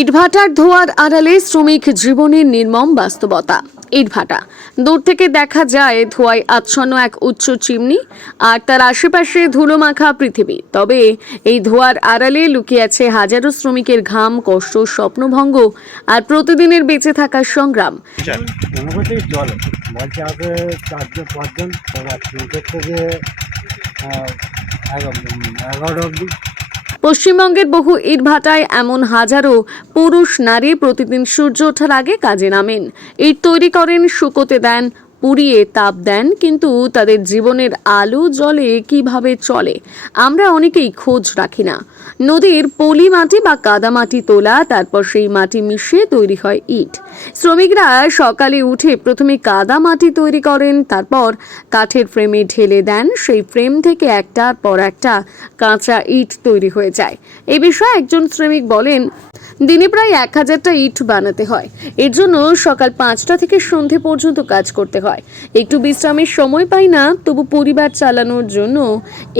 ইটভাটার ধোয়ার আড়ালে শ্রমিক জীবনের নির্মম বাস্তবতা। ইটভাটা দূর থেকে দেখা যায় ধোঁয়ায় আচ্ছন্ন এক উচ্চ চিমনি আর তার আশেপাশে ধুলোমাখা পৃথিবী। তবে এই ধোঁয়ার আড়ালে লুকিয়ে আছে হাজারো শ্রমিকের ঘাম কষ্ট স্বপ্নভঙ্গ আর প্রতিদিনের বেঁচে থাকার সংগ্রাম। চলে বলছে আগে চারজন পাঁচজন আবার তিনটের থেকে এগারো এগারোটা অবধি। পশ্চিমবঙ্গের বহু ইটভাটায় এমন হাজারো পুরুষ নারী প্রতিদিন সূর্য ওঠার আগে কাজে নামেন। ইট তৈরি করেন শুকোতে দেন পুড়িয়ে তাপ দেন, কিন্তু তাদের জীবনের আলো জলে কীভাবে চলে? আমরা অনেকেই খোঁজ রাখি না। নদীর পলি মাটি বা কাদা মাটি তোলা, তারপর সেই মাটি মিশিয়ে তৈরি হয় ইট। শ্রমিকরা সকালে উঠে প্রথমে কাদা মাটি তৈরি করেন, তারপর কাঠের ফ্রেমে ঢেলে দেন। সেই ফ্রেম থেকে একটার পর একটা কাঁচা ইট তৈরি হয়ে যায়। এ বিষয়ে একজন শ্রমিক বলেন, দিনে প্রায় এক হাজারটা ইট বানাতে হয়। এর জন্য সকাল পাঁচটা থেকে সন্ধে পর্যন্ত কাজ করতে হয়। একটু বিশ্রামের সময় পাই না, তবু পরিবার চালানোর জন্য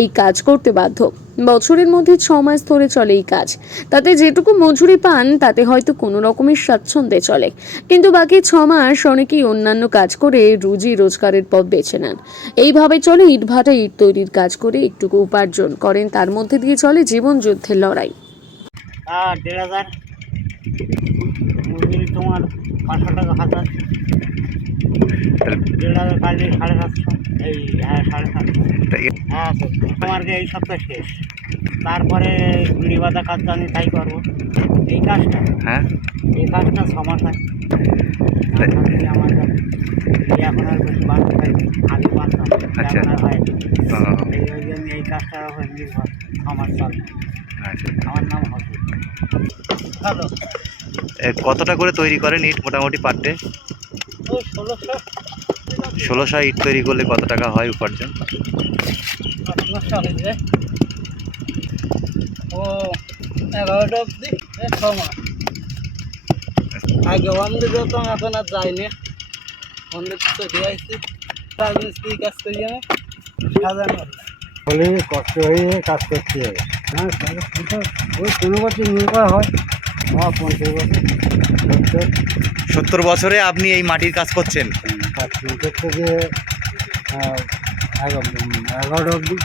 এই কাজ করতে বাধ্য। বছরের মধ্যে ছ মাস ধরে চলে এই কাজ। তাতে যেটুকু মজুরি পান, তাতে হয়তো কোনো রকমের স্বাচ্ছন্দ্যে চলে। কিন্তু বাকি ছ মাস অনেকেই অন্যান্য কাজ করে রুজি রোজগারের পথ বেছে নেন। এইভাবে চলে ইটভাটা ইট তৈরির কাজ করে একটুকু উপার্জন করেন, তার মধ্যে দিয়ে চলে জীবন যুদ্ধের লড়াই দেড় হাজার। তোমার পাঁচশো টাকা হাজার। হাজার সাড়ে সাতশো এই হ্যাঁ সাড়ে সাতশো। হ্যাঁ এই সপ্তাহ শেষ? তারপরে বিড়ি বাঁধা কাজ আমি তাই করব। এই কাজটা? হ্যাঁ? এই কাজটা হয় তারপরে আমার এখন আর বেশি বাঁধতে পারি আগে বাঁধতাম। আচ্ছা। এখন আর হয় এই জন্য এই কাজটার নির্ভর আমার চলে। আচ্ছা। আমার নাম হসি হ্যালো কতটা করে তৈরি করেন ইট মোটামুটি পার ডে? ষোলোশো ষোলোশো ইট তৈরি করলে কত টাকা হয় উপার্জন? ও এগারোটা অবধি এ ছ মাস আগে আমাদের যেতাম এখন আর যাইনি আমাদের তো রাজমিস্ত্রি কাজ করি আমি সাজানো হলে কষ্ট হয়ে কাজ করতে হবে। হ্যাঁ ওই কোনো বছর নির্ভর হয়। আমার পঞ্চাশ বছর। সত্তর বছরে আপনি এই মাটির কাজ করছেন? থেকে এগারো অবধি।